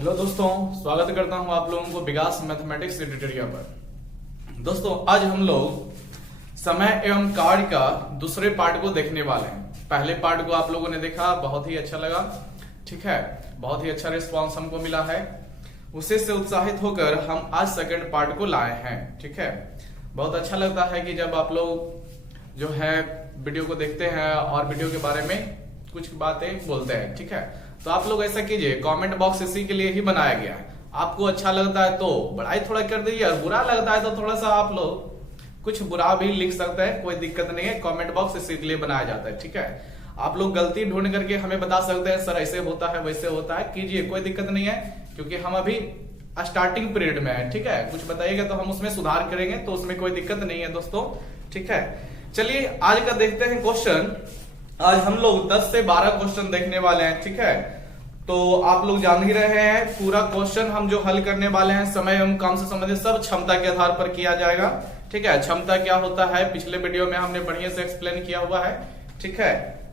Hello दोस्तों, स्वागत करता हूं आप लोगों को विकास मैथमेटिक्स ट्यूटोरियल पर। दोस्तों आज हम लोग समय एवं कार्य का दूसरे पार्ट को देखने वाले हैं। पहले पार्ट को आप लोगों ने देखा, बहुत ही अच्छा लगा, ठीक है, बहुत ही अच्छा रिस्पांस हमको मिला है। उसी से उत्साहित होकर हम आज सेकंड पार्ट को लाए हैं, ठीक है। बहुत अच्छा लगता है कि जब आप लोग जो है वीडियो को देखते हैं और वीडियो के बारे में कुछ बातें बोलते हैं, ठीक है। तो आप लोग ऐसा कीजिए, कमेंट बॉक्स इसी के लिए ही बनाया गया है। आपको अच्छा लगता है तो बड़ाई थोड़ा कर दीजिए, और बुरा लगता है तो थोड़ा सा आप लोग कुछ बुरा भी लिख सकते हैं, कोई दिक्कत नहीं है। कमेंट बॉक्स इसी के लिए बनाया जाता है, ठीक है। आप लोग गलती ढूंढ करके हमें बता सकते हैं, सर ऐसे होता है वैसे होता है, कीजिए, कोई दिक्कत नहीं है, क्योंकि हम अभी स्टार्टिंग पीरियड में है, ठीक है। कुछ बताइएगा तो हम उसमें सुधार करेंगे, तो उसमें कोई दिक्कत नहीं है दोस्तों, ठीक है। चलिए आज का देखते हैं क्वेश्चन। आज हम लोग 10 से 12 क्वेश्चन देखने वाले हैं, ठीक है। तो आप लोग जान ही रहे हैं, पूरा क्वेश्चन हम जो हल करने वाले हैं समय एवं काम से संबंधित सब क्षमता के आधार पर किया जाएगा, ठीक है। क्षमता क्या होता है पिछले वीडियो में हमने बढ़िया से एक्सप्लेन किया हुआ है, ठीक है।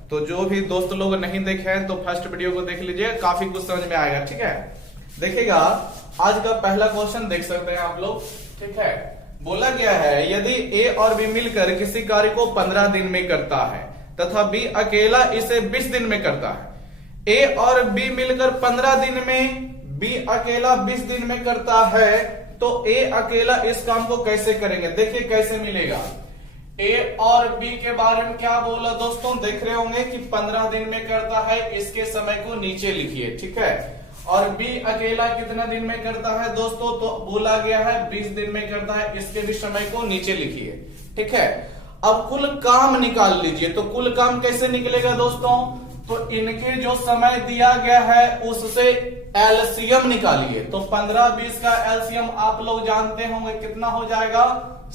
तो जो भी दोस्त लोग नहीं देखे हैं तो फर्स्ट वीडियो को देख लीजिए, काफी कुछ समझ में आएगा, ठीक है। देखिएगा आज का पहला क्वेश्चन देख सकते हैं आप लोग, ठीक है। बोला गया है यदि ए और बी मिलकर किसी कार्य को 15 दिन में करता है तथा बी अकेला इसे 20 दिन में करता है। ए और बी मिलकर 15 दिन में, बी अकेला 20 दिन में करता है, तो ए अकेला इस काम को कैसे करेंगे? देखिए कैसे मिलेगा। ए और बी के बारे में क्या बोला दोस्तों, देख रहे होंगे कि 15 दिन में करता है, इसके समय को नीचे लिखिए, ठीक है। और बी अकेला कितना दिन में करता है दोस्तों, तो बोला गया है 20 दिन में करता है, इसके भी समय को नीचे लिखिए, ठीक है। अब कुल काम निकाल लीजिए, तो कुल काम कैसे निकलेगा दोस्तों, तो इनके जो समय दिया गया है उससे एलसीएम निकालिए। तो 15-20 का एलसीएम आप लोग जानते होंगे कितना हो जाएगा,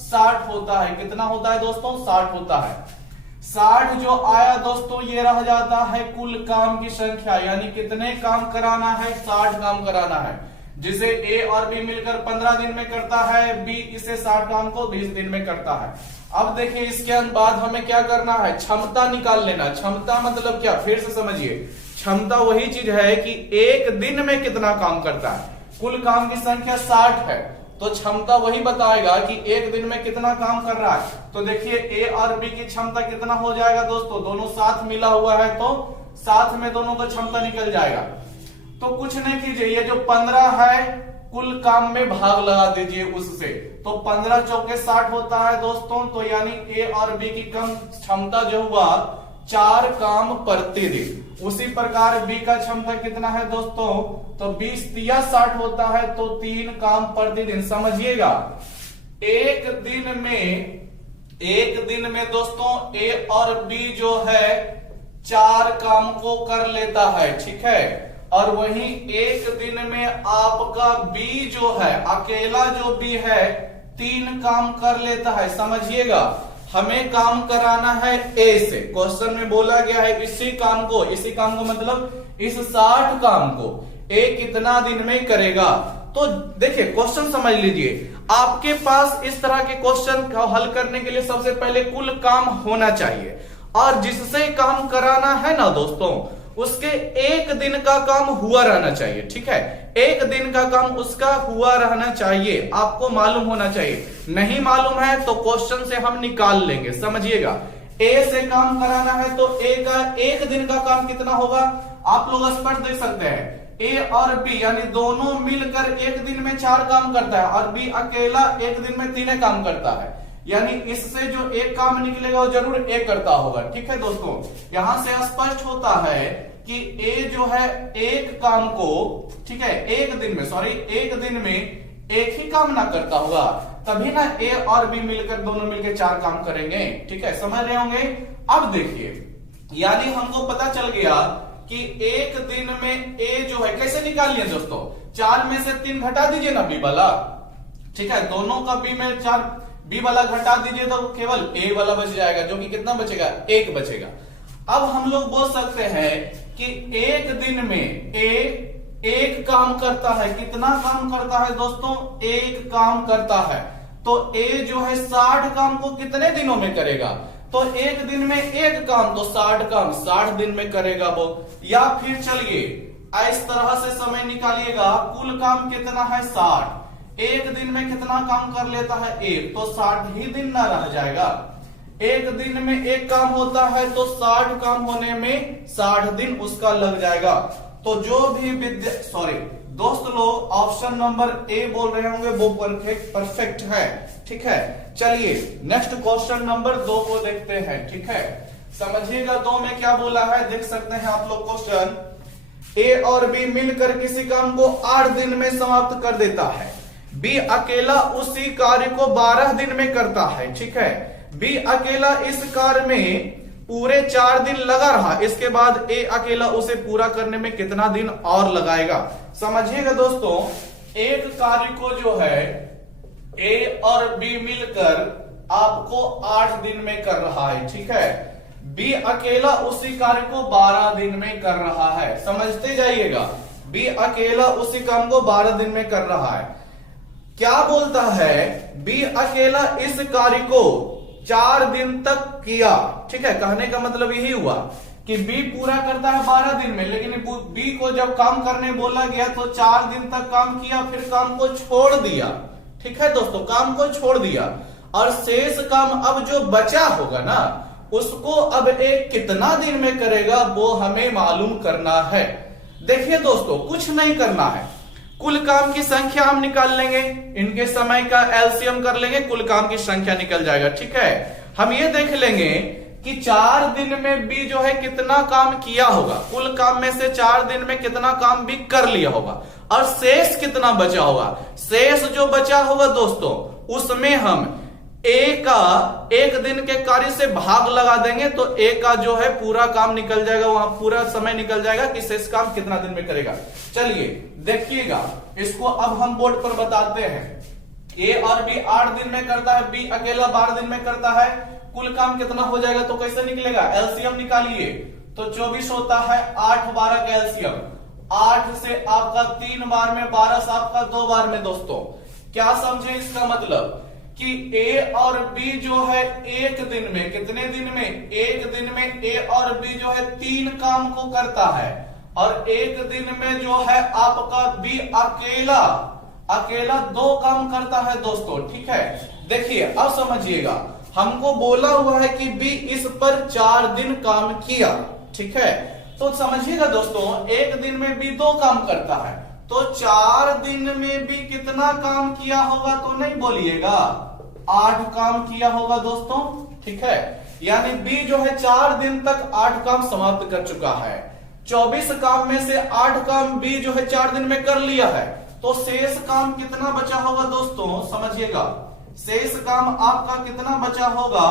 60 होता है। कितना होता है दोस्तों, 60 होता है। 60 जो आया दोस्तों ये रह जाता है कुल काम की संख्या, यानी कितने काम कराना है, 60 काम कराना है। जिसे ए और बी मिलकर 15 दिन में करता है, बी इसे 60 काम को 20 दिन में करता है। अब देखिए इसके बाद हमें क्या करना है, क्षमता निकाल लेना। क्षमता मतलब क्या, फिर से समझिए। क्षमता वही चीज है कि एक दिन में कितना काम करता है। कुल काम की संख्या 60 है, तो क्षमता वही बताएगा कि एक दिन में कितना काम कर रहा है। तो देखिए ए और बी की क्षमता कितना हो जाएगा दोस्तों, दोनों साथ मिला हुआ है तो साथ में दोनों का क्षमता निकल जाएगा। तो कुछ नहीं कीजिए, ये जो 15 है कुल काम में भाग लगा दीजिए उससे, तो 15 चौके 60 होता है दोस्तों। तो यानी ए और बी की कम क्षमता जो हुआ 4 काम प्रतिदिन। उसी प्रकार बी का क्षमता कितना है दोस्तों, तो 20 तिया 60 होता है, तो 3 काम प्रतिदिन। समझिएगा एक दिन में दोस्तों ए और बी जो है 4 काम को कर लेता है, ठीक है। और वहीं एक दिन में आपका बी जो है, अकेला जो बी है, 3 काम कर लेता है। समझिएगा हमें काम कराना है ए से। क्वेश्चन में बोला गया है इसी काम को मतलब इस 60 काम को ए कितना दिन में करेगा। तो देखिए क्वेश्चन समझ लीजिए, आपके पास इस तरह के क्वेश्चन को हल करने के लिए सबसे पहले कुल काम होना चाहिए, और जिससे काम कराना है ना दोस्तों उसके एक दिन का काम हुआ रहना चाहिए, ठीक है। एक दिन का काम उसका हुआ रहना चाहिए, आपको मालूम होना चाहिए। नहीं मालूम है तो क्वेश्चन से हम निकाल लेंगे। समझिएगा ए से काम कराना है तो ए का एक दिन का काम कितना होगा, आप लोग स्पष्ट देख सकते हैं। ए और बी यानी दोनों मिलकर एक दिन में 4 काम करता है, और बी अकेला एक दिन में 3 काम करता है, यानी इससे जो एक काम निकलेगा वो जरूर एक करता होगा, ठीक है दोस्तों। यहां से स्पष्ट होता है कि ए जो है एक काम को, ठीक है, एक दिन में एक ही काम ना करता होगा, तभी ना ए और बी मिलकर दोनों मिलकर 4 काम करेंगे, ठीक है, समझ रहे होंगे। अब देखिए यानी हमको पता चल गया कि एक दिन में ए जो है, कैसे निकालिए दोस्तों, 4 में से 3 घटा दीजिए ना बी वाला, ठीक है। दोनों का बी में 4, बी वाला घटा दीजिए तो केवल ए वाला बच जाएगा, जो कि कितना बचेगा, 1 बचेगा। अब हम लोग बोल सकते हैं कि एक दिन में ए एक काम करता है। कितना काम करता है दोस्तों, एक काम करता है। तो ए जो है 60 काम को कितने दिनों में करेगा, तो एक दिन में एक काम, तो 60 काम 60 दिन में करेगा वो। या फिर चलिए इस तरह से समय निकालिएगा। कुल काम कितना है 60, एक दिन में कितना काम कर लेता है एक, तो 60 ही दिन ना रह जाएगा। एक दिन में एक काम होता है तो 60 काम होने में 60 दिन उसका लग जाएगा। तो जो भी दोस्त लोग ऑप्शन नंबर ए बोल रहे होंगे वो परफेक्ट है। ठीक है, चलिए नेक्स्ट क्वेश्चन नंबर 2 को देखते हैं। ठीक है, समझिएगा 2 में क्या बोला है, देख सकते हैं आप लोग क्वेश्चन। ए और बी मिलकर किसी काम को 8 दिन में समाप्त कर देता है। बी अकेला उसी कार्य को 12 दिन में करता है। ठीक है, बी अकेला इस कार्य में पूरे 4 दिन लगा रहा, इसके बाद ए अकेला उसे पूरा करने में कितना दिन और लगाएगा। समझिएगा दोस्तों, एक कार्य को जो है ए और बी मिलकर आपको 8 दिन में कर रहा है। ठीक है, बी अकेला उसी कार्य को 12 दिन में कर रहा है। समझते जाइएगा, बी अकेला उसी काम को 12 दिन में कर रहा है। क्या बोलता है, बी अकेला इस कार्य को 4 दिन तक किया। ठीक है, कहने का मतलब यही हुआ कि बी पूरा करता है 12 दिन में, लेकिन बी को जब काम करने बोला गया तो 4 दिन तक काम किया, फिर काम को छोड़ दिया। ठीक है दोस्तों, काम को छोड़ दिया और शेष काम अब जो बचा होगा ना, उसको अब एक कितना दिन में करेगा वो हमें मालूम करना है। देखिए दोस्तों, कुछ नहीं करना है, कुल काम की संख्या हम निकाल लेंगे, इनके समय का एलसीएम कर लेंगे, कुल काम की संख्या निकल जाएगा। ठीक है, हम ये देख लेंगे कि 4 दिन में भी जो है कितना काम किया होगा, कुल काम में से 4 दिन में कितना काम भी कर लिया होगा और शेष कितना बचा होगा। शेष जो बचा होगा दोस्तों, उसमें हम ए का 1 दिन के कार्य से भाग लगा देंगे तो ए का जो है पूरा काम निकल जाएगा, वहां पूरा समय निकल जाएगा कि शेष काम कितना दिन में करेगा। चलिए देखिएगा, इसको अब हम बोर्ड पर बताते हैं। ए और बी 8 दिन में करता है, बी अकेला 12 दिन में करता है। कुल काम कितना हो जाएगा तो कैसे निकलेगा, एलसीएम निकालिए। तो 24 होता है, 8 12 का एलसीएम, 8 से आपका 3 बार में, 12 से आपका 2 बार में। दोस्तों क्या समझे इसका मतलब कि ए और बी जो है 1 दिन में, कितने दिन में, 1 दिन में ए और बी जो है 3 काम को करता है और 1 दिन में जो है आपका बी अकेला 2 काम करता है दोस्तों। ठीक है, देखिए अब समझिएगा, हमको बोला हुआ है कि बी इस पर 4 दिन काम किया। ठीक है, तो समझिएगा दोस्तों, 1 दिन में बी 2 काम करता है तो 4 दिन में भी कितना काम किया होगा तो नहीं बोलिएगा, 8 काम किया होगा दोस्तों। ठीक है, यानी बी जो है 4 दिन तक 8 काम समाप्त कर चुका है। 24 काम में से 8 काम बी जो है 4 दिन में कर लिया है, तो शेष काम कितना बचा होगा दोस्तों, समझिएगा। शेष काम आपका कितना बचा होगा,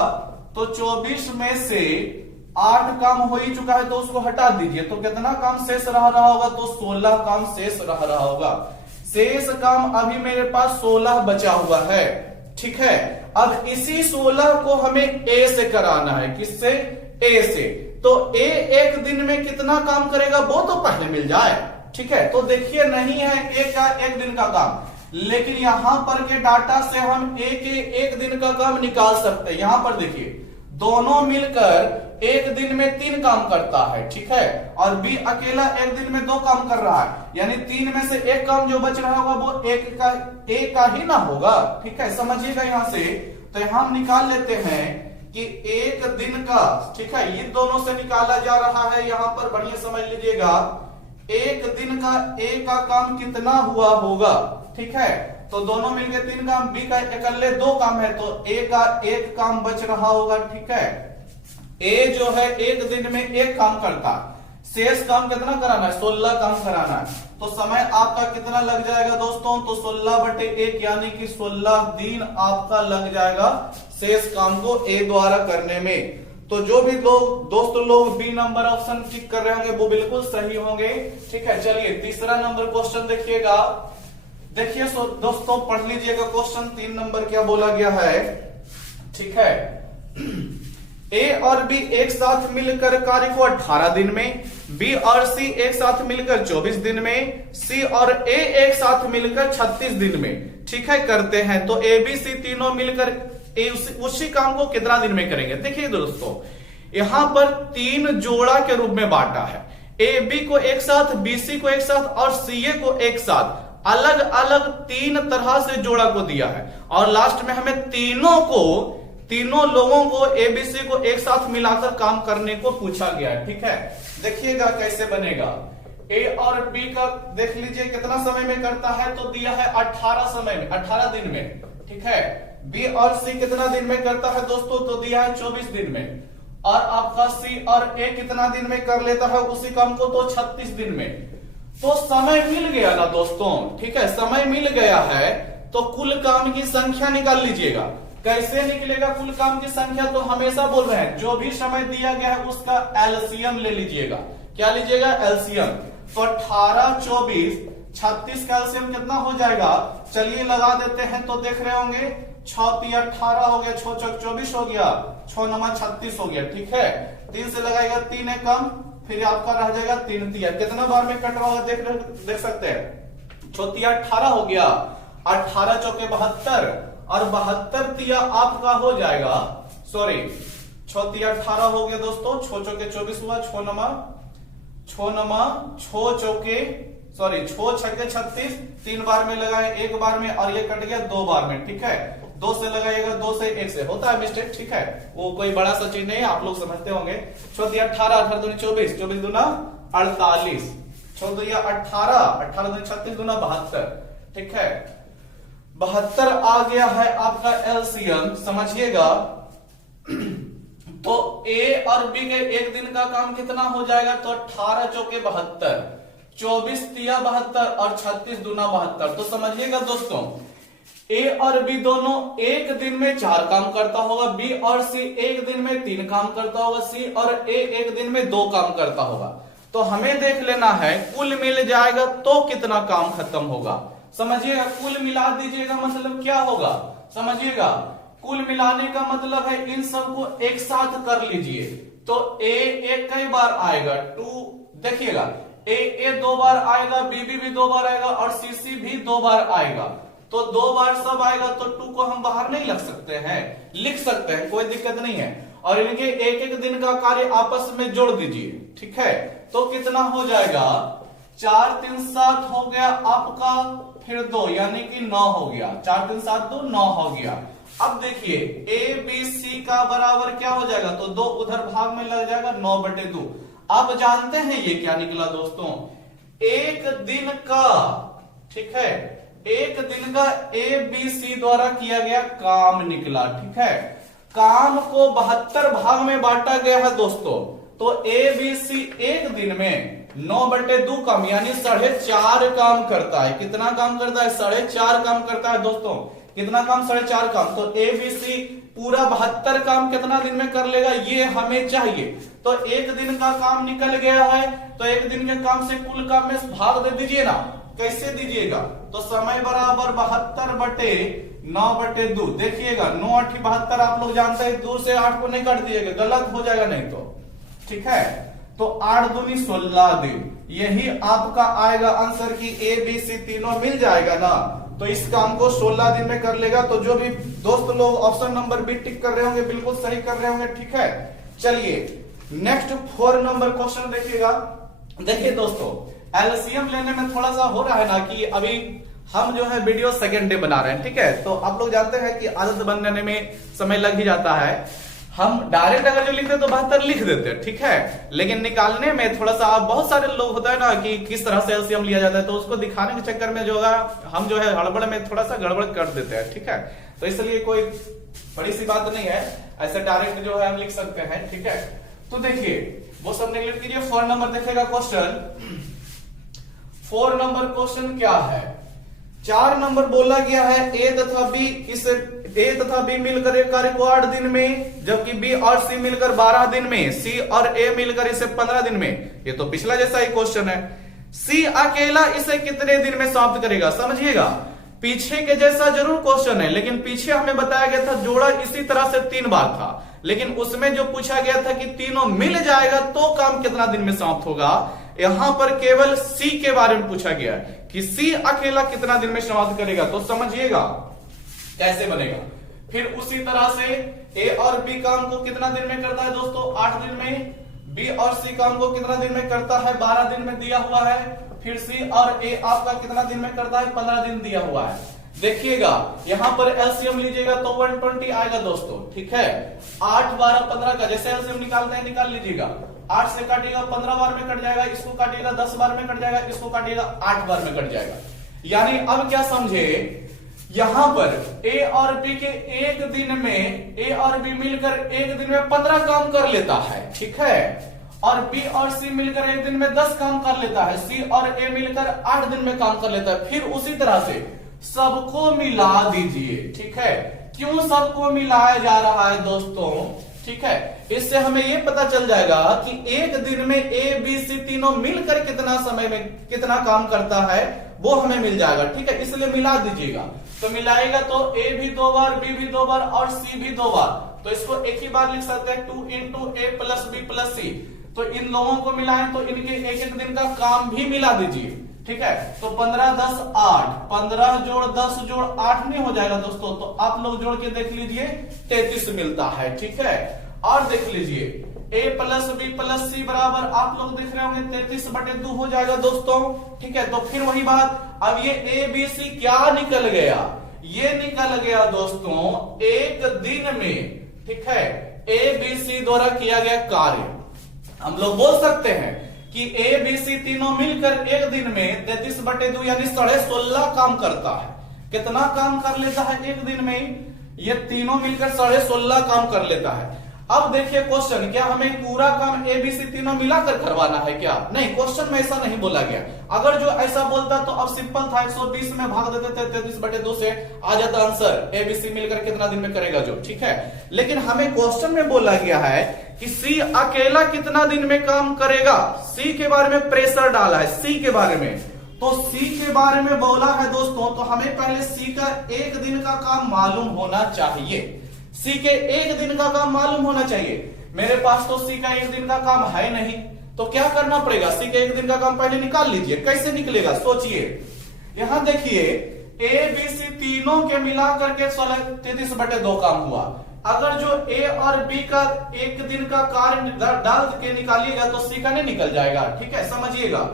तो 24 में से 8 काम हो ही चुका है तो उसको हटा दीजिए, तो कितना काम शेष रह रहा होगा, तो 16 काम शेष रह रहा होगा। शेष काम अभी मेरे पास 16 बचा हुआ है। ठीक है, अब इसी 16 को हमें ए से कराना है। किससे, ए से। तो ए 1 दिन में कितना काम करेगा वो तो पहले मिल जाए। ठीक है, तो देखिए नहीं है ए का 1 दिन का काम, लेकिन यहां पर के डाटा से हम ए के 1 दिन का काम निकाल सकते हैं। यहां पर देखिए, दोनों मिलकर 1 दिन में 3 काम करता है। ठीक है, और बी अकेला 1 दिन में 2 काम कर रहा है, यानी 3 में से 1 काम जो बच रहा होगा वो ए का ही ना होगा। ठीक है, समझिएगा यहां से, तो यहां हम निकाल लेते हैं कि 1 दिन का, ठीक है, ये दोनों से निकाला जा रहा है। यहां पर बढ़िया समझ लीजिएगा, 1 दिन का ए का काम कितना हुआ होगा। ठीक है, तो दोनों मिलकर 3 काम, बी का इकल्ले 2 काम है तो ए का 1 काम बच रहा होगा। ठीक है, ए जो है 1 दिन में 1 काम करता, शेष काम कितना कराना है, 16 काम कराना है। तो समय आपका कितना लग जाएगा दोस्तों, तो 16/1 यानी कि 16 दिन आपका लग जाएगा शेष काम को ए द्वारा करने में। तो जो भी लोग दोस्त बी नंबर ऑप्शन टिक कर रहे होंगे वो बिल्कुल सही होंगे। ठीक है, चलिए तीसरा नंबर क्वेश्चन देखिएगा। देखिए दोस्तों, पढ़ लीजिएगा क्वेश्चन 3 नंबर क्या बोला गया है। ठीक है, ए और बी एक साथ मिलकर कार्य को 18 दिन में, बी और सी एक साथ मिलकर 24 दिन में, सी और ए एक साथ मिलकर 36 दिन में, ठीक है, करते हैं। तो ए बी सी तीनों मिलकर उसी काम को कितना दिन में करेंगे। देखिए दोस्तों, यहां पर 3 जोड़ा के रूप में बांटा है। ए बी को एक साथ, बी सी को एक साथ और सी ए को एक साथ अलग अलग 3 तरह से जोड़ा को दिया है और लास्ट में हमें तीनों लोगों को एबीसी को एक साथ मिलाकर काम करने को पूछा गया है। ठीक है, देखिएगा कैसे बनेगा। ए और बी का देख लीजिए कितना समय में करता है, तो दिया है 18 दिन में। ठीक है, बी और सी कितना दिन में करता है दोस्तों, तो दिया है 24 दिन में। और आपका सी और ए कितना दिन में कर लेता है उसी काम को, तो 36 दिन में। तो समय मिल गया ना दोस्तों। ठीक है, समय मिल गया है तो कुल काम की संख्या निकाल लीजिएगा। कैसे निकलेगा कुल काम की संख्या, तो हमेशा बोल रहे हैं जो भी समय दिया गया है उसका एलसीएम ले लीजिएगा। क्या लीजिएगा, एलसीएम। तो 18, 24, 36 का एलसीएम कितना हो जाएगा, चलिए लगा देते हैं। तो देख रहे होंगे 6 3 18 हो गया, 6 चौक 24 हो गया, 6 9 36 हो गया। ठीक है, 3 से लगाएगा 3 है कम, फिर आपका रह जाएगा 3 3। कितना बार में कट रहा होगा देख सकते हैं। 6 3 18 हो गया, 18 चौके 72 और 72 तिया आपका हो जाएगा, सॉरी 6 3 18 हो गया दोस्तों, 6 चौके 24 हुआ, 6 चौके सॉरी 6 छक्के 36, 3 बार में लगाए, 1 बार में, और ये कट गया 2 बार में। ठीक है, 2 से लगाइएगा, 2 से 1 से होता है मिस्टेक। ठीक है, वो कोई बड़ा सा चीज नहीं है, आप लोग समझते होंगे। 6 3 18, 18 दूनी 24, 24 दूना 48, 6 2 18, 18 दूनी 36 दूना 72। ठीक है, 72 आ गया है आपका एलसीएम, समझिएगा। तो ए और बी के एक दिन का काम कितना हो जाएगा, तो 18 चौके 72, 24 तिया 72 और 36 दूना 72। तो समझिएगा दोस्तों, ए और बी दोनों एक दिन में 4 काम करता होगा, बी और सी एक दिन में 3 काम करता होगा, सी और ए एक दिन में 2 काम करता होगा। तो हमें देख लेना है कुल मिल जाएगा तो कितना काम खत्म होगा। समझिएगा, कुल मिला दीजिएगा मतलब क्या होगा, समझिएगा। कुल मिलाने का मतलब है इन सबको एक साथ कर लीजिए। तो ए कई बार आएगा, 2, देखिएगा ए 2 बार आएगा, बी भी 2 बार आएगा और सी भी 2 बार आएगा। तो 2 बार सब आएगा, तो 2 को हम बाहर नहीं लग सकते हैं, लिख सकते हैं, कोई दिक्कत नहीं है। और इनके एक एक दिन का कार्य आपस में जोड़ दीजिए। ठीक है, तो कितना हो जाएगा, 4 3 7 हो गया आपका, फिर 2 यानी कि 9 हो गया, 4 3 7 2 9 हो गया। अब देखिए ए बी सी का बराबर क्या हो जाएगा, तो 2 उधर भाग में लग जाएगा, 9/2। अब जानते हैं ये क्या निकला दोस्तों, एक दिन का, ठीक है, एक दिन का ए बी सी द्वारा किया गया काम निकला। ठीक है, काम को 72 भाग में बांटा गया है दोस्तों। तो ए बी सी एक दिन में 9/2 काम यानी 4.5 काम करता है। कितना काम करता है, 4.5 काम करता है दोस्तों। कितना काम, 4.5 काम। तो ए बी सी पूरा 72 काम कितना दिन में कर लेगा, ये हमें चाहिए। तो एक दिन का काम निकल गया है, तो एक दिन के काम से कुल काम में भाग दे दीजिए ना। कैसे दीजिएगा, तो समय बराबर 72/9/2। देखिएगा 9 8 72, आप लोग जानते हैं, 2 से 8 को नहीं काट दीजिएगा, गलत हो जाएगा नहीं तो। ठीक है, तो 8 दूनी 16 दिन, यही आपका आएगा आंसर की ए बी सी तीनों मिल जाएगा ना। तो इस काम को 16 दिन में कर लेगा। तो जो भी दोस्त लोग ऑप्शन नंबर बी टिक कर रहे होंगे बिल्कुल सही कर रहे होंगे। ठीक है, चलिए नेक्स्ट 4 नंबर क्वेश्चन देखिएगा। देखिए दोस्तों, एलसीएम लेने में थोड़ा सा हो रहा है ना कि अभी हम जो है वीडियो सेकेंड डे बना रहे हैं। ठीक है, तो आप लोग जानते हैं कि आदत बनने में समय लग ही जाता है। हम डायरेक्ट अगर जो लिखते हैं तो 72 लिख देते हैं। ठीक है, लेकिन निकालने में थोड़ा सा, बहुत सारे लोग होता है ना कि किस तरह से एलसीएम लिया जाता है, तो उसको दिखाने के चक्कर में जो है हम जो है हड़बड़ में थोड़ा सा गड़बड़ कर देते हैं। ठीक है, तो इसलिए कोई बड़ी सी बात नहीं है, ऐसे डायरेक्ट जो है हम लिख सकते हैं। ठीक है, तो देखिए वो सब नेगलेक्ट कीजिए। 4 नंबर देखेगा क्वेश्चन। 4 नंबर क्वेश्चन क्या है, 4 नंबर बोला गया है ए तथा बी, इसे ए तथा बी मिलकर एक कार्य को 8 दिन में, जबकि बी और सी मिलकर 12 दिन में, सी और ए मिलकर इसे 15 दिन में। ये तो पिछला जैसा ही क्वेश्चन है। सी अकेला इसे कितने दिन में समाप्त करेगा। समझिएगा, पीछे के जैसा जरूर क्वेश्चन है, लेकिन पीछे हमें बताया गया था जोड़ा इसी तरह से 3 बार था, लेकिन उसमें जो पूछा गया था कि तीनों मिल जाएगा तो काम कितना दिन में समाप्त होगा। यहां पर केवल सी के बारे में पूछा गया है कि सी अकेला कितना दिन में समाप्त करेगा। तो समझिएगा कैसे बनेगा। फिर उसी तरह से ए और बी काम को कितना दिन में करता है दोस्तों, 8 दिन में। बी और सी काम को कितना दिन में करता है, 12 दिन में दिया हुआ है। फिर सी और ए आपका कितना दिन में करता है, 15 दिन दिया हुआ है। देखिएगा यहां पर एलसीएम लीजिएगा तो 120 आएगा दोस्तों, ठीक है। 8, 12, 15 का जैसे एलसीएम निकालते हैं निकाल लीजिएगा। 8 से काटिएगा 15 बार में कट जाएगा, इसको काटिएगा 10 बार में कट जाएगा, इसको काटिएगा 8 बार में कट जाएगा। यानी अब क्या समझे, यहां पर ए और बी के एक दिन में ए और बी मिलकर एक दिन में 15 काम कर लेता है, ठीक है। और बी और सी मिलकर एक दिन में 10 काम कर लेता है। सी और ए मिलकर 8 दिन में काम कर लेता है। फिर उसी तरह से सबको मिला दीजिए, ठीक है। क्यों सबको मिलाया जा रहा है दोस्तों, ठीक है। इससे हमें यह पता चल जाएगा कि एक दिन में ए बी सी तीनों मिलकर कितना समय में कितना काम करता है वो हमें मिल जाएगा, ठीक है। इसलिए मिला दीजिएगा। तो मिलाएगा तो ए भी 2 बार, बी भी 2 बार और सी भी 2 बार। तो इसको एक ही बार लिख सकते हैं 2 इंटू ए प्लस बी प्लस सी। तो इन लोगों को मिलाएं तो इनके एक एक दिन का काम भी मिला दीजिए, ठीक है। तो 15, 10, 8, 15 जोड़ 10 जोड़ 8 नहीं हो जाएगा दोस्तों। तो आप लोग जोड़ के देख लीजिए 33 मिलता है, ठीक है। और देख लीजिए a प्लस बी प्लस सी बराबर आप लोग देख रहे होंगे 33/2 हो जाएगा दोस्तों, ठीक है। तो फिर वही बात, अब ये ए बी सी क्या निकल गया, ये निकल गया दोस्तों एक दिन में, ठीक है, ए बी सी द्वारा किया गया कार्य। हम लोग बोल सकते हैं कि ए बी सी तीनों मिलकर एक दिन में 33/2 यानी 16.5 काम करता है। कितना काम कर लेता है एक दिन में, ये तीनों मिलकर 16.5 काम कर लेता है। अब देखिए क्वेश्चन, क्या हमें पूरा काम ए बी सी तीनों मिलाकर करवाना है क्या? नहीं, क्वेश्चन में ऐसा नहीं बोला गया। अगर जो ऐसा बोलता तो अब सिंपल था, 120 में भाग देते थे 33/2 से, आ जाता आंसर ए बी सी मिलकर कितना दिन में करेगा जो, ठीक है। लेकिन हमें क्वेश्चन में बोला गया है कि सी अकेला कितना दिन में काम करेगा। सी के बारे में प्रेशर डाला है, सी के बारे में। तो सी के बारे में बोला है दोस्तों, तो हमें पहले सी का एक दिन का काम मालूम होना चाहिए। सी के एक दिन का काम मालूम होना चाहिए। मेरे पास तो सी का एक दिन का काम है नहीं, तो क्या करना पड़ेगा, सी के एक दिन का काम पहले निकाल लीजिए। कैसे निकलेगा सोचिए। यहां देखिए ए बी सी तीनों के मिलाकर के 33/2 काम हुआ। अगर जो ए और बी का एक दिन का कार्य डाल के निकालिएगा तो सी का नहीं निकल जाएगा, ठीक है। समझिएगा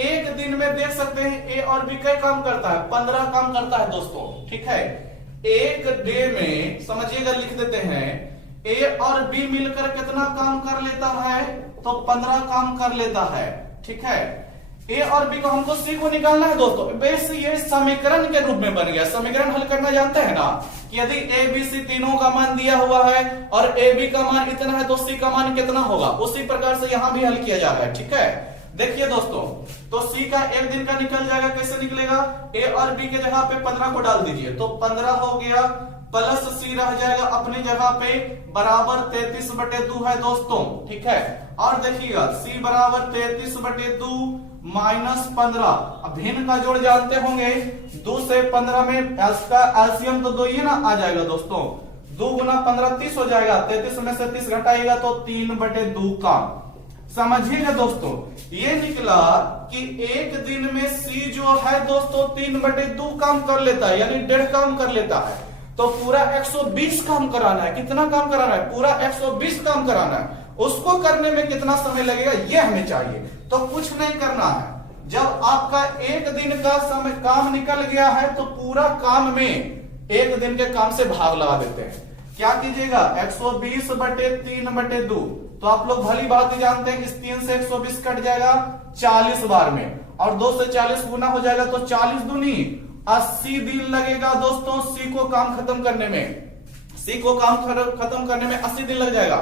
एक दिन में देख सकते हैं ए और बी कई काम करता है, 15 काम करता है दोस्तों, ठीक है। एक डे में समझिएगा लिख देते हैं ए और बी मिलकर कितना काम कर लेता है, तो 15 काम कर लेता है, ठीक है। ए और बी को हमको सी को निकालना है दोस्तों। वैसे ये समीकरण के रूप में बन गया। समीकरण हल करना जानते हैं ना, कि यदि ए बी सी तीनों का मान दिया हुआ है और ए बी का मान इतना है तो सी का मान कितना होगा, उसी प्रकार से यहां भी हल किया जा रहा है, ठीक है। देखिए दोस्तों, तो सी का एक दिन का निकल जाएगा। कैसे निकलेगा, ए और बी के जगह पे 15 को डाल दीजिए तो 15 हो गया, प्लस सी रह जाएगा अपनी जगह पे, बराबर 33/2 है दोस्तों, ठीक है। और देखिएगा सी बराबर 33/2 माइनस 15। अब भिन्न का जोड़ जानते होंगे, 2 से 15 में इसका एलसीएम तो 2 ही ना आ जाएगा दोस्तों। 2 गुना 15 30 हो जाएगा। 33 में से 30 घटाएगा तो 3/2 काम। समझिएगा दोस्तों, ये निकला कि एक दिन में सी जो है दोस्तों 3/2 काम कर लेता है, यानी 1.5 काम कर लेता है। तो पूरा 120 काम कराना है। कितना काम कराना है, पूरा 120 काम कराना है। उसको करने में कितना समय लगेगा ये हमें चाहिए। तो कुछ नहीं करना है, जब आपका एक दिन का समय काम निकल गया है तो पूरा काम में एक दिन के काम से भाग लगा देते हैं। क्या कीजिएगा, 120/3/2। तो आप लोग भली बात जानते हैं, इस 3 से 120 कट जाएगा 40 बार में, और 2 से 40 गुना हो जाएगा तो 40 दूनी 80 दिन लगेगा दोस्तों सी को काम खत्म करने में। सी को काम खत्म करने में 80 दिन लग जाएगा।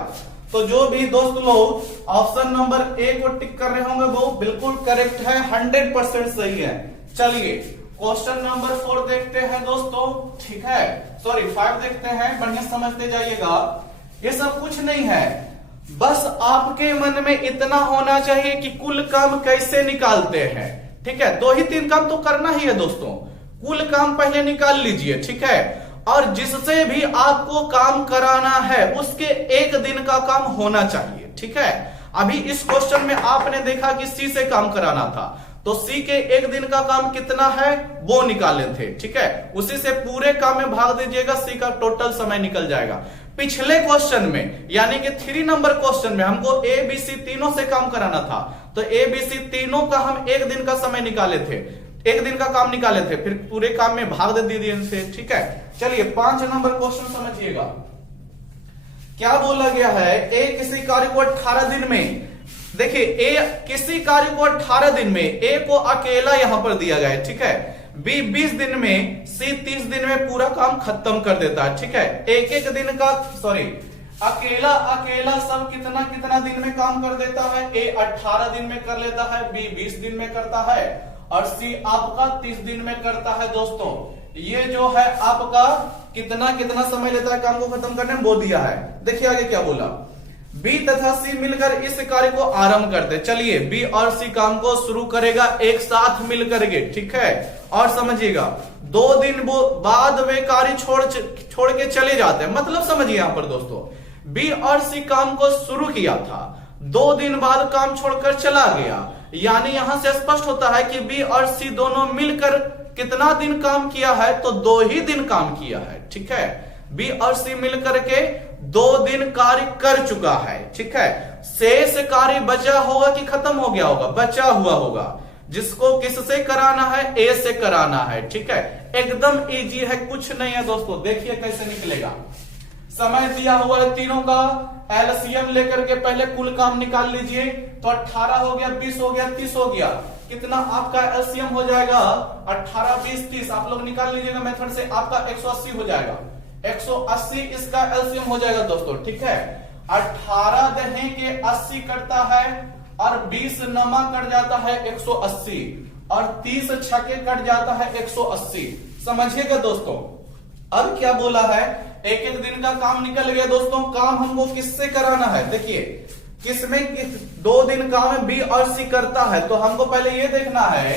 तो जो भी दोस्त लोग ऑप्शन नंबर ए को टिक कर रहे होंगे वो बिल्कुल करेक्ट है, 100% सही है। चलिए क्वेश्चन नंबर 4 देखते हैं दोस्तों, ठीक है। सॉरी 5 देखते हैं, बढ़िया समझते जाइएगा। ये सब कुछ नहीं है, बस आपके मन में इतना होना चाहिए कि कुल काम कैसे निकालते हैं, ठीक है। 2 ही 3 काम तो करना ही है दोस्तों। कुल काम पहले निकाल लीजिए, ठीक है। और जिससे भी आपको काम कराना है उसके एक दिन का काम होना चाहिए, ठीक है। अभी इस क्वेश्चन में आपने देखा कि सी से काम कराना था, तो सी के एक दिन का काम कितना है वो निकाले थे, ठीक है। उसी से पूरे काम में भाग दीजिएगा, सी का टोटल समय निकल जाएगा। पिछले क्वेश्चन में यानी कि 3 नंबर क्वेश्चन में हमको ए बी सी तीनों से काम कराना था, तो ए बी सी तीनों का हम 1 दिन का समय निकाले थे, 1 दिन का काम निकाले थे, फिर पूरे काम में भाग दे दिए इनसे। ठीक है, चलिए 5 नंबर क्वेश्चन समझिएगा। क्या बोला गया है, ए किसी कार्य को 18 दिन में, देखिए ए किसी कार्य को 18 दिन में, ए को अकेला यहां पर दिया गया है। ठीक है, बी 20 दिन में, सी 30 दिन में पूरा काम खत्म कर देता है। ठीक है, एक एक दिन का अकेला अकेला सब कितना कितना दिन में काम कर देता है, ए 18 दिन में कर लेता है, बी 20 दिन में करता है और सी आपका 30 दिन में करता है। दोस्तों ये जो है आपका कितना कितना समय लेता है काम को खत्म करने में, वो दिया है। देखिए आगे क्या बोला, बी तथा सी मिलकर इस कार्य को आरंभ करते। चलिए बी और सी काम को शुरू करेगा एक साथ मिलकर के। ठीक है, और समझिएगा 2 दिन बाद वे कार्य छोड़ के चले जाते हैं। मतलब समझिए यहां पर दोस्तों, बी और सी काम को शुरू किया था, 2 दिन बाद काम छोड़कर चला गया, यानी यहां से स्पष्ट होता है कि बी और सी दोनों मिलकर कितना दिन काम किया है, तो 2 ही दिन काम किया है। ठीक है, बी और सी मिलकर के 2 दिन कार्य कर चुका है। ठीक है, शेष कार्य बचा होगा कि खत्म हो गया होगा, बचा हुआ होगा, जिसको किससे कराना है, ए से कराना है। ठीक है, एकदम इजी है, कुछ नहीं है दोस्तों। देखिए कैसे निकलेगा, समय दिया हुआ है तीनों का, एलसीएम लेकर के पहले कुल काम निकाल लीजिए, तो 18 हो गया, 20 हो गया, 30 हो गया, कितना आपका एलसीएम हो जाएगा, 18 20 30, आप लोग निकाल लीजिएगा मेथड से, आपका 180 हो जाएगा, 180 इसका एलसीएम हो जाएगा दोस्तों। ठीक है, 18 दहे के 80 करता है और 20 नमा कट जाता है 180 और 30 छके कट जाता है 180। समझिएगा दोस्तों, अब क्या बोला है, एक एक दिन का काम निकल गया दोस्तों। काम हमको किससे कराना है, देखिए किसमें 2 दिन काम बी और सी करता है, तो हमको पहले ये देखना है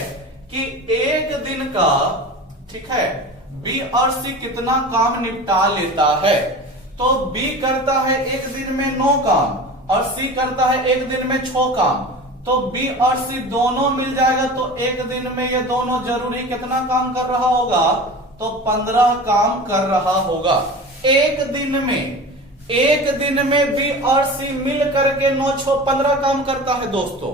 कि एक दिन का, ठीक है, बी और सी कितना काम निपटा लेता है। तो बी करता है एक दिन में 9 काम और सी करता है एक दिन में 6 काम, तो बी और सी दोनों मिल जाएगा, तो एक दिन में ये दोनों जरूरी कितना काम कर रहा होगा, तो 15 काम कर रहा होगा एक दिन में बी और सी मिल करके 9 6 15 काम करता है दोस्तों।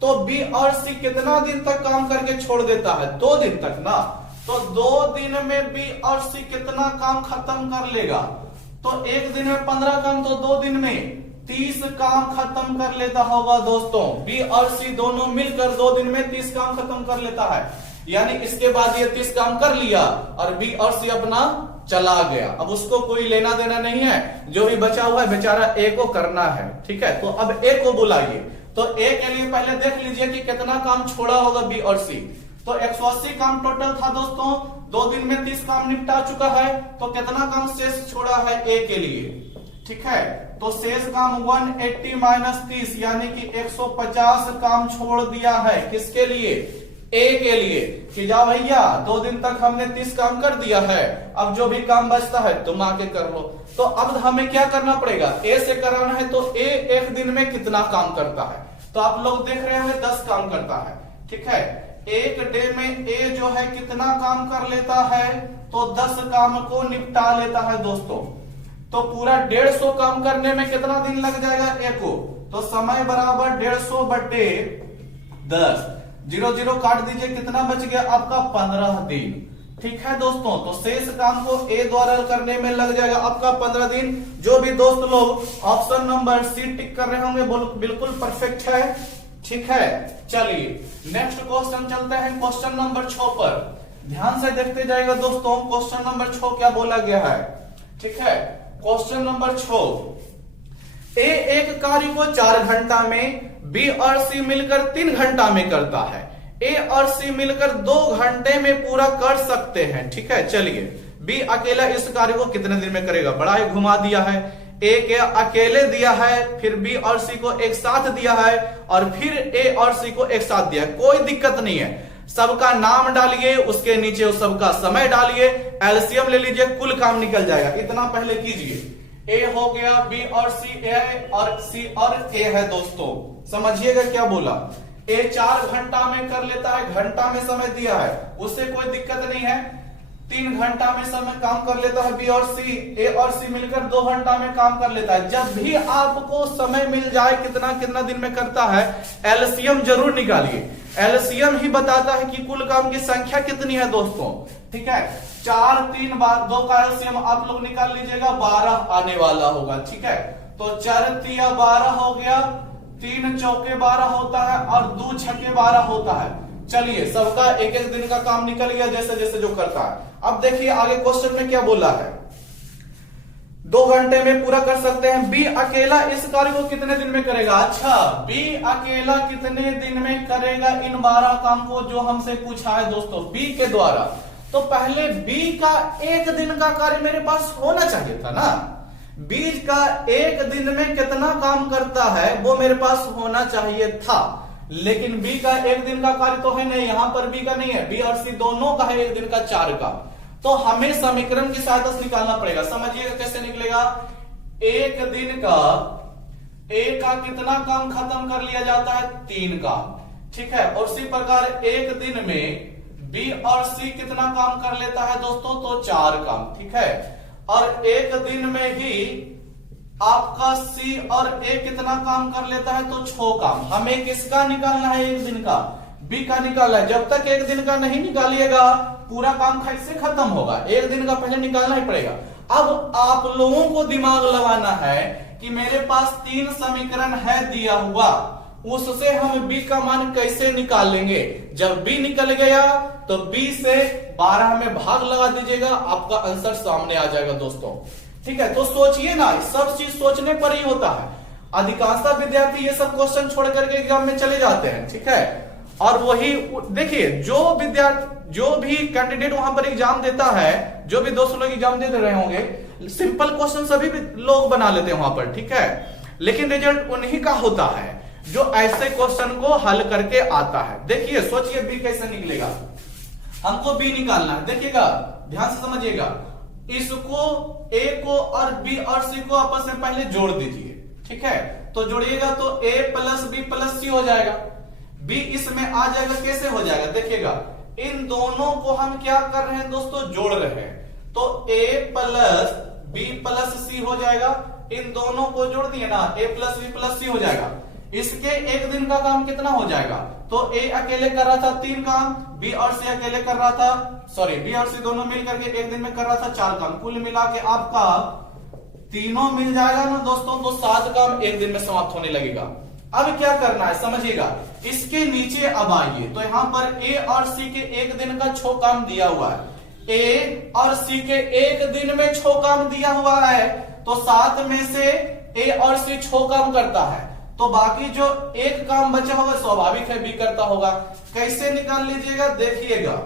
तो बी और सी कितना दिन तक काम करके छोड़ देता है, 2 दिन तक ना, तो 2 दिन में बी और सी कितना काम खत्म कर लेगा, तो एक दिन में 15 काम, तो 2 दिन में 30 काम खत्म कर लेता होगा दोस्तों। बी और सी दोनों मिलकर 2 दिन में 30 काम खत्म कर लेता है, यानी इसके बाद ये 30 काम कर लिया और बी और सी अपना चला गया। अब उसको कोई लेना देना नहीं है, जो भी बचा हुआ है बेचारा ए को करना है। ठीक है, तो अब ए को बुलाइए, तो ए के लिए पहले देख लीजिए कि कितना काम छोड़ा होगा बी और सी। तो 180 काम टोटल था दोस्तों, 2 दिन में 30 काम निपटा चुका है, तो कितना काम शेष छोड़ा है ए के लिए। ठीक है, तो शेष काम 180 माइनस 30 यानी कि 150 काम छोड़ दिया है। किसके लिए, ए के लिए, कि जा भैया 2 दिन तक हमने 30 काम कर दिया है, अब जो भी काम बचता है तुम आके कर लो। तो अब हमें क्या करना पड़ेगा, ए से कराना है, तो ए एक दिन में कितना काम करता है, तो आप लोग देख रहे हैं 10 काम करता है। ठीक है, एक डे में ए जो है कितना काम कर लेता है, तो 10 काम को निपटा लेता है दोस्तों। तो पूरा 150 काम करने में कितना दिन लग जाएगा ए को, तो समय बराबर 150 बटे 10, 0 0 काट दीजिए, कितना बच गया आपका 15 दिन। ठीक है दोस्तों, तो शेष काम को ए द्वारा करने में लग जाएगा आपका 15 दिन। जो भी दोस्त लोग ऑप्शन नंबर सी टिक कर रहे होंगे बिल्कुल परफेक्ट है। ठीक है, चलिए नेक्स्ट क्वेश्चन चलते हैं, क्वेश्चन नंबर 6 पर ध्यान से देखते जाएगा दोस्तों। क्वेश्चन नंबर 6 क्या बोला गया है, ठीक है, क्वेश्चन नंबर 6, ए एक कार्य को 4 घंटा में, बी और सी मिलकर 3 घंटा में करता है। ए और सी मिलकर 2 घंटे में पूरा कर सकते हैं। ठीक है, चलिए बी अकेला इस कार्य को कितने दिन में करेगा, बड़ा ही घुमा दिया है। ए के अकेले दिया है, फिर बी और सी को एक साथ दिया है, और फिर ए और सी को एक साथ दिया है। कोई दिक्कत नहीं है, सबका नाम डालिए, उसके नीचे उस सबका समय डालिए, एलसीएम ले लीजिए, कुल काम निकल जाएगा। इतना पहले कीजिए, ए हो गया, बी और सी ए और सी और ए है दोस्तों। समझिएगा क्या बोला, ए 4 घंटा में कर लेता है, घंटा में समय दिया है, उससे कोई दिक्कत नहीं है। 3 घंटा में समय काम कर लेता है बी और सी, ए और सी मिलकर 2 घंटा में काम कर लेता है। जब भी आपको समय मिल जाए कितना कितना दिन में करता है, एलसीएम जरूर निकालिए। एलसीएम ही बताता है कि कुल काम की संख्या कितनी है दोस्तों, ठीक है। 4 3 बार 2 का एलसीएम आप लोग निकाल लीजिएगा, 12 आने वाला होगा, ठीक है। तो 4 तिया 12 हो गया, 3 चौके 12 होता है और 2 छक्के 12 होता है। चलिए सबका एक एक दिन का काम निकल गया जैसे जैसे जो करता है। अब देखिए आगे क्वेश्चन में क्या बोला है, 2 घंटे में पूरा कर सकते हैं। बी अकेला इस कार्य को कितने दिन में करेगा? अच्छा, बी अकेला कितने दिन में करेगा इन 12 काम को जो हमसे पूछा है दोस्तों बी के द्वारा। तो पहले बी का 1 दिन का कार्य मेरे पास होना चाहिए था ना। बी का 1 दिन में कितना काम करता है वो मेरे पास होना चाहिए था, लेकिन बी का 1 दिन का कार्य तो है नहीं, यहां पर बी का नहीं है, बी और सी दोनों का है 1 दिन का 4 का। तो हमें समीकरण की सहायता से निकालना पड़ेगा। समझिएगा कैसे निकलेगा। 1 दिन का ए का कितना काम खत्म कर लिया जाता है? 3 काम, ठीक है। और उसी प्रकार 1 दिन में बी और सी कितना काम कर लेता है दोस्तों? तो 4 काम, ठीक है। और 1 दिन में ही आपका सी और ए कितना काम कर लेता है? तो 6 काम। हमें किसका निकालना है? 1 दिन का, बी का निकालना है। जब तक 1 दिन का नहीं निकालिएगा पूरा काम कैसे खत्म होगा? 1 दिन का पहले निकालना ही पड़ेगा। अब आप लोगों को दिमाग लगाना है कि मेरे पास 3 समीकरण है दिया हुआ, उससे हम बी का मान कैसे निकाल लेंगे। जब बी निकल गया तो बी से 12 में भाग लगा दीजिएगा, आपका आंसर सामने आ जाएगा दोस्तों, ठीक है। तो सोचिए ना, सब चीज सोचने पर ही होता है। अधिकांशतः विद्यार्थी ये सब क्वेश्चन छोड़ करके एग्जाम में चले जाते हैं, ठीक है। और वही देखिए जो विद्यार्थी जो भी कैंडिडेट वहां पर एग्जाम देता है, जो भी दोस्त लोग एग्जाम दे रहे होंगे, सिंपल क्वेश्चन सभी लोग बना लेते हैं वहां पर, ठीक है। लेकिन रिजल्ट उन्हीं का होता है जो ऐसे क्वेश्चन को हल करके आता है। देखिए सोचिए बी कैसे निकलेगा। हमको बी निकालना है, देखिएगा ध्यान से समझिएगा। इसको ए को और बी और सी को आपस में पहले जोड़ दीजिए, ठीक है। तो जोड़िएगा तो ए प्लस बी प्लस सी हो जाएगा, बी इसमें आ जाएगा। कैसे हो जाएगा? देखिएगा इन दोनों को हम क्या कर रहे हैं दोस्तों? जोड़ रहे हैं। तो ए प्लस बी प्लस सी हो जाएगा। इन दोनों को जोड़ दिए ना, ए प्लस बी प्लस सी हो जाएगा। इसके 1 दिन का काम कितना हो जाएगा? तो ए अकेले कर रहा था 3 काम, बी और सी अकेले कर रहा था, सॉरी बी और सी दोनों मिल करके 1 दिन में कर रहा था 4 काम। कुल मिला के आपका तीनों मिल जाएगा ना दोस्तों, तो 7 काम 1 दिन में समाप्त होने लगेगा। अब क्या करना है समझिएगा, इसके नीचे अब आइए। तो यहां पर ए और सी के 1 दिन का 6 काम दिया हुआ है। ए और सी के 1 दिन में 6 काम दिया हुआ है, तो 7 में से ए और सी 6 काम करता है, तो बाकी जो 1 काम बचा होगा स्वाभाविक है बी करता होगा। कैसे निकाल लीजिएगा? देखिएगा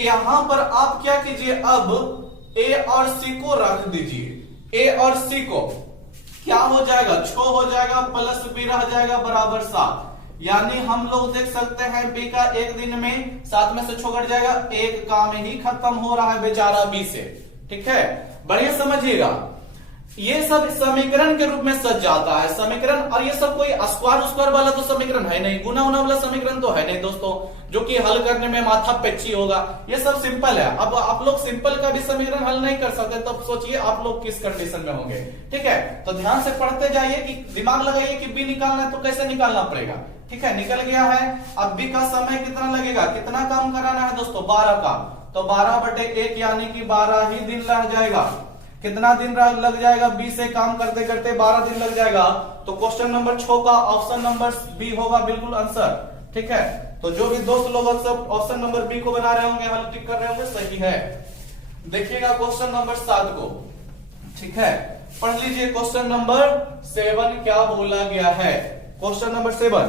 यहां पर आप क्या कीजिए, अब ए और सी को रख दीजिए। ए और सी को क्या हो जाएगा? 6 हो जाएगा प्लस बी रह जाएगा बराबर 7। यानी हम लोग देख सकते हैं बी का 1 दिन में 7 में से 6 घट जाएगा, 1 काम ही खत्म हो रहा है बेचारा बी से, ठीक है। बढ़िया समझिएगा, ये सब समीकरण के रूप में सज जाता है समीकरण। और ये सब कोई स्क्वायर वाला तो समीकरण है नहीं, गुना उना वाला समीकरण तो है नहीं दोस्तों, जो कि हल करने में माथा पेची होगा। ये सब सिंपल है। अब आप लोग सिंपल का भी समीकरण हल नहीं कर सकते, तब सोचिए आप लोग किस कंडीशन में होंगे, ठीक है। तो ध्यान से पढ़ते जाइए, कि दिमाग लगाइए कि बी निकालना है तो कैसे निकालना पड़ेगा, ठीक है। निकल गया है। अब बी का समय कितना लगेगा? कितना काम कराना है दोस्तों? 12 काम। तो 12/1 यानी कि 12 ही दिन रह जाएगा। कितना दिन लग जाएगा? बी से काम करते करते 12 दिन लग जाएगा। तो क्वेश्चन नंबर 6 का ऑप्शन नंबर बी होगा बिल्कुल आंसर, ठीक है। तो जो भी दोस्त लोग ऑप्शन नंबर बी को बना रहे होंगे, हल टिक कर रहे होंगे, सही है। देखिएगा क्वेश्चन नंबर 7 को, ठीक है। पढ़ लीजिए क्वेश्चन नंबर 7 क्या बोला गया है। क्वेश्चन नंबर 7,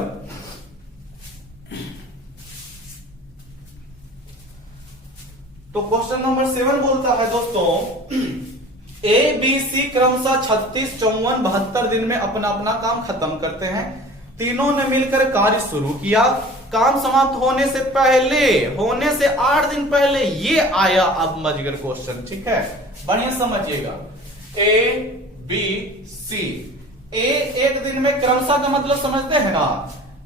तो क्वेश्चन नंबर 7 बोलता है दोस्तों, ए बी सी क्रमशः 36, 54, 72 दिन में अपना अपना काम खत्म करते हैं। तीनों ने मिलकर कार्य शुरू किया। काम समाप्त होने से 8 दिन पहले ये आया अब मजगर क्वेश्चन, ठीक है। बढ़िया समझिएगा, ए बी सी। ए 1 दिन में क्रमशः का मतलब समझते हैं ना,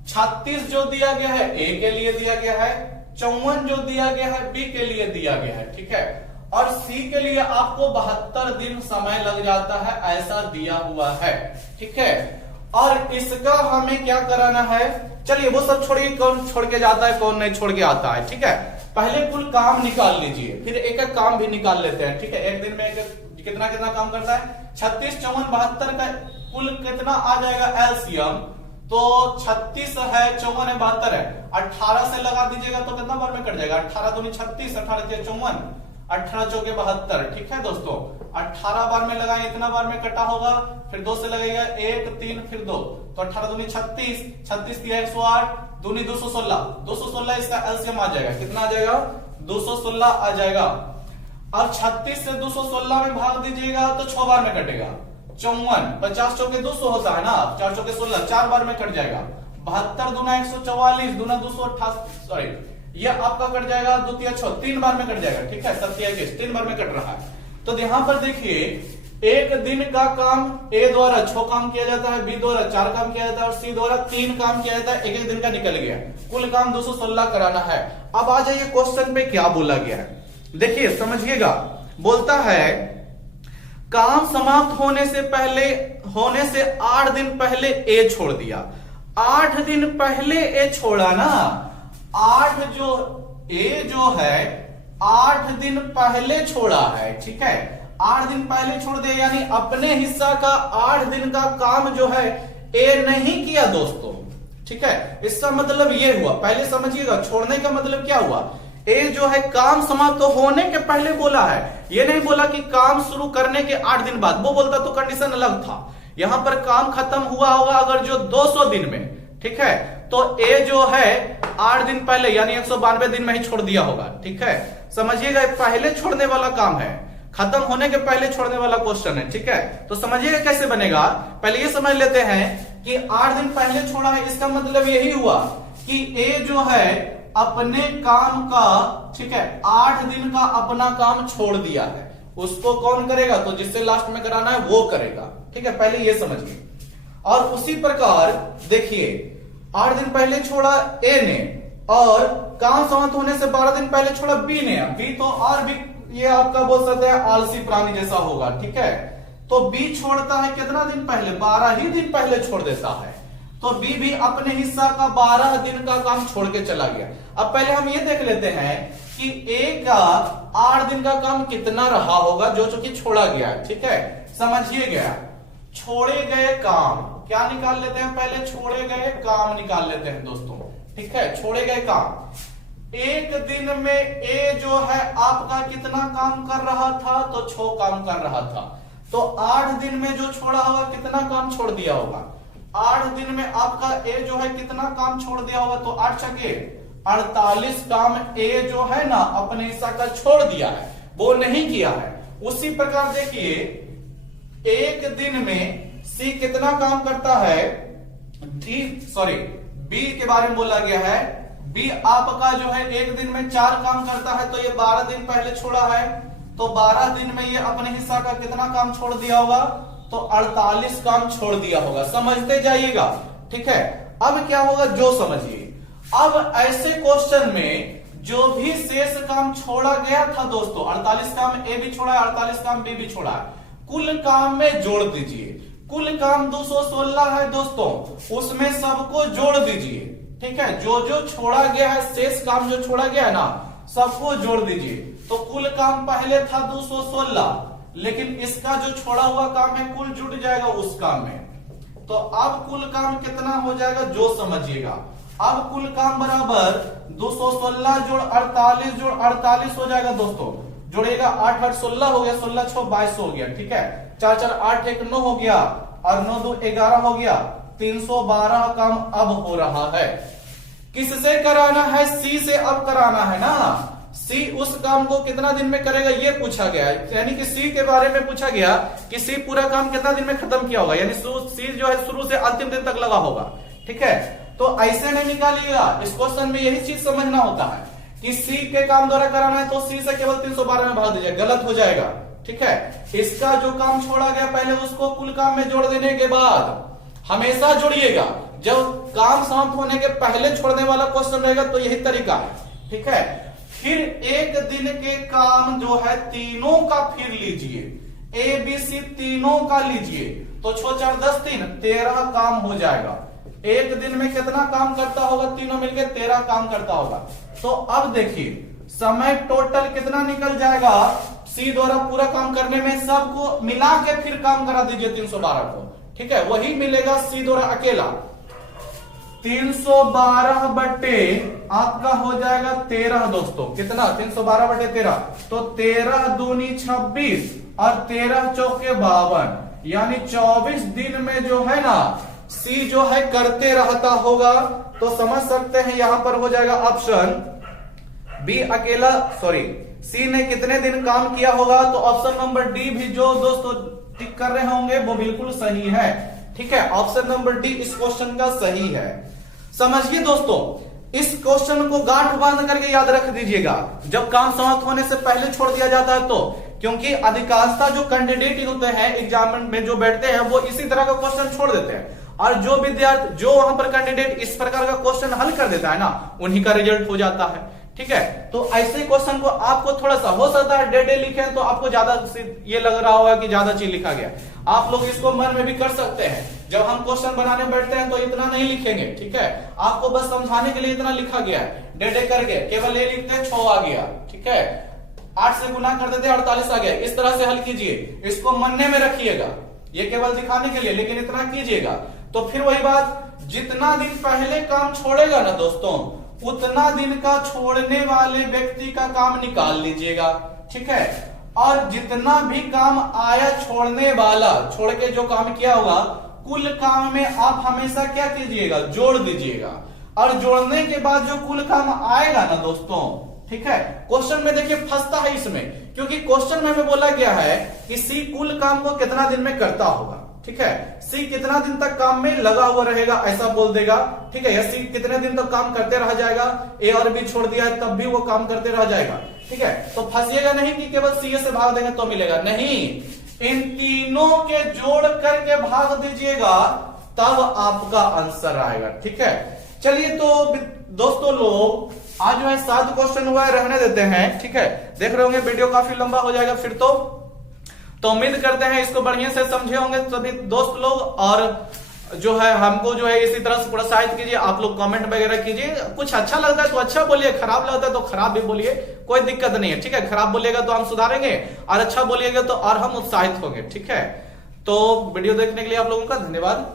36 जो दिया गया है ए के लिए दिया गया है, 54 जो दिया गया है बी के लिए दिया गया है, ठीक है। और सी के लिए आपको 72 दिन समय लग जाता है, ऐसा दिया हुआ है, ठीक है। और इसका हमें क्या कराना है, चलिए वो सब छोड़िए, कौन छोड़ के जाता है कौन नहीं छोड़ के आता है, ठीक है। पहले कुल काम निकाल लीजिए, फिर एक एक काम भी निकाल लेते हैं, ठीक है। एक दिन में कितना कितना काम करता है, 36, 54, 72 का कुल कितना आ जाएगा एलसीएम, तो 36 है, 54 है, 72 है, 18 से लगा दीजिएगा तो कितना बार में कट जाएगा, 18 दूनी 36, 18 54, 18 चौके 72, ठीक है दोस्तों। 18 बार में लगाए, इतना बार में कटा होगा, फिर 2 से लगेगा 1, 3, फिर 2, तो 18 दूनी 36, 36 दिया 108, दूनी 216, 216 इसका एलसीएम आ जाएगा, कितना आ जाएगा 216 आ जाएगा। अब 36 से 216 में भाग दीजिएगा तो 6 बार में कटेगा, 54, 50 चौके 200 होता है ना, 4 चौके 16, 4 बार में कट जाएगा। 72 दूना 144, दूना 288, सॉरी ये आपका कट जाएगा, द्वितीय 6 3 बार में कट जाएगा, ठीक है। 27 3 बार में कट रहा है। तो यहां पर देखिए एक दिन का काम ए द्वारा 6 काम किया जाता है, बी द्वारा 4 काम किया जाता है और सी द्वारा 3 काम किया जाता है, एक एक दिन का निकल गया, कुल काम 216 कराना है। अब आ जाइए क्वेश्चन पे क्या बोला गया है, देखिए समझिएगा। बोलता है काम समाप्त होने से 8 दिन पहले ए छोड़ दिया। 8 दिन पहले ए छोड़ा ना, 8 जो ए जो है 8 दिन पहले छोड़ा है, ठीक है। 8 दिन पहले छोड़ दिया, यानी अपने हिस्सा का 8 दिन का काम जो है ए नहीं किया दोस्तों, ठीक है। इसका मतलब ये हुआ, पहले समझिएगा, छोड़ने का मतलब क्या हुआ, ए जो है काम समाप्त होने के पहले बोला है, ये नहीं बोला कि काम शुरू करने के 8 दिन बाद, वो बोलता तो कंडीशन अलग था। यहां पर काम खत्म हुआ होगा अगर जो 200 दिन में, ठीक है, तो ए जो है 8 दिन पहले यानी 192 दिन में ही छोड़ दिया होगा, ठीक है। समझिएगा पहले छोड़ने वाला काम है, खत्म होने के पहले छोड़ने वाला क्वेश्चन है, ठीक है। तो समझिएगा कैसे बनेगा, पहले ये समझ लेते हैं कि 8 दिन पहले छोड़ा है, इसका मतलब यही हुआ कि ए जो है अपने काम का, ठीक है, 8 दिन का अपना काम छोड़ दिया है, उसको कौन करेगा, तो जिससे लास्ट में कराना है वो करेगा, ठीक है। पहले ये समझिए। और उसी प्रकार देखिए 8 दिन पहले छोड़ा ए ने और काम समाप्त होने से 12 दिन पहले छोड़ा बी ने। बी तो और भी ये आपका बोल सकते हैं आलसी प्राणी जैसा होगा, ठीक है। तो बी छोड़ता है कितना दिन पहले, 12 ही दिन पहले छोड़ देता है, तो बी भी अपने हिस्सा का 12 दिन का काम छोड़ के चला गया। अब पहले हम ये देख लेते हैं कि ए का 8 दिन का काम कितना रहा होगा जो चूंकि छोड़ा गया है, ठीक है। समझिए गया, छोड़े गए काम क्या निकाल लेते हैं, पहले छोड़े गए काम निकाल लेते हैं दोस्तों, ठीक है। छोड़े गए काम, एक दिन में ए जो है आपका कितना काम कर रहा था, तो 6 काम कर रहा था, तो 8 दिन में जो छोड़ा होगा कितना काम छोड़ दिया होगा, 8 दिन में आपका ए जो है कितना काम छोड़ दिया होगा, तो 8 छके 48 काम ए जो है ना अपने हिस्सा का छोड़ दिया है, वो नहीं किया है। उसी प्रकार देखिए एक दिन में सी कितना काम करता है, बी के बारे में बोला गया है, बी आपका जो है एक दिन में 4 काम करता है, तो ये 12 दिन पहले छोड़ा है, तो 12 दिन में ये अपने हिस्सा का कितना काम छोड़ दिया होगा, तो 48 काम छोड़ दिया होगा। समझते जाइएगा, ठीक है। अब क्या होगा जो समझिए, अब ऐसे क्वेश्चन में जो भी शेष काम छोड़ा गया था दोस्तों, 48 काम ए भी छोड़ा है, 48 काम बी भी छोड़ा है, कुल काम में जोड़ दीजिए। कुल काम 216 है दोस्तों, उसमें सबको जोड़ दीजिए, ठीक है। जो जो छोड़ा गया है, शेष काम जो छोड़ा गया है ना, सबको जोड़ दीजिए। तो कुल काम पहले था 216, लेकिन इसका जो छोड़ा हुआ काम है कुल जुड़ जाएगा उस काम में, तो अब कुल काम कितना हो जाएगा जो समझिएगा। अब कुल काम बराबर 216 जोड़ 48 जोड़ 48 हो जाएगा दोस्तों, जोड़ेगा 8 8 16 हो गया, 16 6 22 हो गया, ठीक है। 4 4 8 1 9 हो गया और 9 2 11 हो गया, 312 काम अब हो रहा है। किससे कराना है, सी से अब कराना है ना। सी उस काम को कितना दिन में करेगा ये पूछा गया है, यानी कि सी के बारे में पूछा गया कि सी पूरा काम कितना दिन में खत्म किया होगा, यानी सी जो है शुरू से अंतिम दिन तक लगा होगा, ठीक है। तो ऐसे नहीं निकालिएगा, इस क्वेश्चन में यही चीज समझना होता है कि सी के काम द्वारा कराना है तो सी से केवल 312 में भाग दीजिए, गलत हो जाएगा, ठीक है। इसका जो काम छोड़ा गया पहले उसको कुल काम में जोड़ देने के बाद हमेशा जोड़िएगा। जब काम समाप्त होने के पहले छोड़ने वाला क्वेश्चन रहेगा तो यही तरीका है, ठीक है। फिर एक दिन के काम जो है तीनों का फिर लीजिए, ए बी सी तीनों का लीजिए, तो 6 4 10 3 13 काम हो जाएगा। एक दिन में कितना काम करता होगा, तीनों मिलकर 13 काम करता होगा। तो अब देखिए समय टोटल कितना निकल जाएगा, सी द्वारा पूरा काम करने में सबको मिला के फिर काम करा दीजिए 312 को, ठीक है। वही मिलेगा सी द्वारा अकेला 312 बटे आपका हो जाएगा 13 दोस्तों, कितना 312 बटे 13, तो 13 दूनी 26 और 13 चौके 52, यानी 24 दिन में जो है ना सी जो है करते रहता होगा। तो समझ सकते हैं यहां पर हो जाएगा ऑप्शन बी अकेला, सॉरी सी ने कितने दिन काम किया होगा, तो ऑप्शन नंबर डी भी जो दोस्तों टिक कर रहे होंगे वो बिल्कुल सही है, ठीक है। ऑप्शन नंबर डी इस क्वेश्चन का सही है। समझिए दोस्तों, इस क्वेश्चन को गांठ बांध करके याद रख दीजिएगा, जब काम समाप्त होने से पहले छोड़ दिया जाता है तो, क्योंकि अधिकांशतः जो कैंडिडेट होते हैं एग्जाम में जो बैठते हैं वो इसी तरह का क्वेश्चन छोड़ देते हैं, और जो विद्यार्थी जो वहां पर कैंडिडेट इस प्रकार का क्वेश्चन हल कर देता है ना, उन्हीं का रिजल्ट हो जाता है, ठीक है। तो ऐसे क्वेश्चन को आपको थोड़ा सा हो सकता है डे लिखे तो आपको ज्यादा ये लग रहा होगा कि ज्यादा चीज लिखा गया, आप लोग इसको मन में भी कर सकते हैं। जब हम क्वेश्चन बनाने बैठते हैं तो इतना नहीं लिखेंगे, ठीक है। आपको बस समझाने के लिए इतना लिखा गया है, डे करके केवल ये लिखते हैं 6 आ गया, ठीक है। 8 से गुना कर देते 48 आ गया, इस तरह से हल कीजिए, इसको मनने में रखिएगा, ये केवल दिखाने के लिए, लेकिन इतना कीजिएगा। तो फिर वही बात, जितना दिन पहले काम छोड़ेगा ना दोस्तों, उतना दिन का छोड़ने वाले व्यक्ति का काम निकाल लीजिएगा, ठीक है। और जितना भी काम आया छोड़ने वाला, छोड़ के जो काम किया होगा, कुल काम में आप हमेशा क्या कीजिएगा, जोड़ दीजिएगा। और जोड़ने के बाद जो कुल काम आएगा ना दोस्तों, ठीक है, क्वेश्चन में देखिए फंसता है इसमें, क्योंकि क्वेश्चन में बोला गया है कि सी कुल काम को कितना दिन में करता होगा, ठीक है। सी कितना दिन तक काम में लगा हुआ रहेगा ऐसा बोल देगा, ठीक है। या सी कितने दिन तक काम करते रह जाएगा, ए और बी छोड़ दिया है तब भी वो काम करते रह जाएगा, ठीक है। तो फंसिएगा नहीं कि केवल सी से भाग देंगे तो मिलेगा, नहीं, इन तीनों के जोड़ करके भाग दीजिएगा तब आपका आंसर आएगा, ठीक है। चलिए तो दोस्तों लोग आज जो है 7 क्वेश्चन हुआ है, रहने देते हैं, ठीक है। देख रहे होंगे वीडियो काफी लंबा हो जाएगा फिर तो उम्मीद करते हैं इसको बढ़िया से समझे होंगे सभी दोस्त लोग, और जो है हमको जो है इसी तरह से प्रोत्साहित कीजिए। आप लोग कमेंट वगैरह कीजिए, कुछ अच्छा लगता है तो अच्छा बोलिए, खराब लगता है तो खराब भी बोलिए, कोई दिक्कत नहीं है, ठीक है। खराब बोलिएगा तो हम सुधारेंगे, और अच्छा बोलिएगा तो और हम उत्साहित होंगे, ठीक है। तो वीडियो देखने के लिए आप लोगों का धन्यवाद।